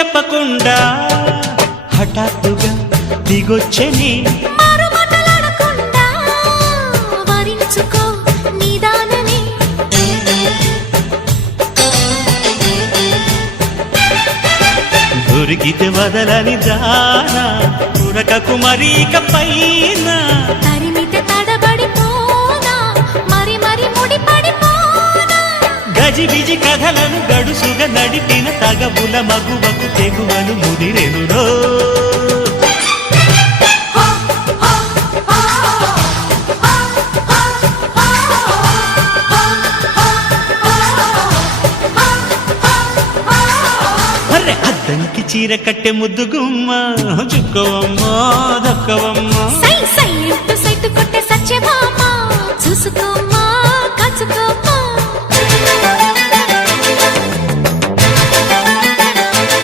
చెప్పకుండా హఠాత్తుగా దిగొచ్చని దొరికితే వదలని దానా ఉరకకు మరీక పైన తరిమితే తడబడిపోనా మరి మరి ముడిపడిపోనా గజిబిజి కథలను గడుసుగా నడిపిన తగబుల మగువకు తెగువను ముదిరెనురో అద్దంకి చీర కట్టె ముద్దు గుమ్మ చుక్కవమ్మా దక్కవమ్మా సై సై సైటు కొట్టే సత్యభామ చూసుకోమ్మా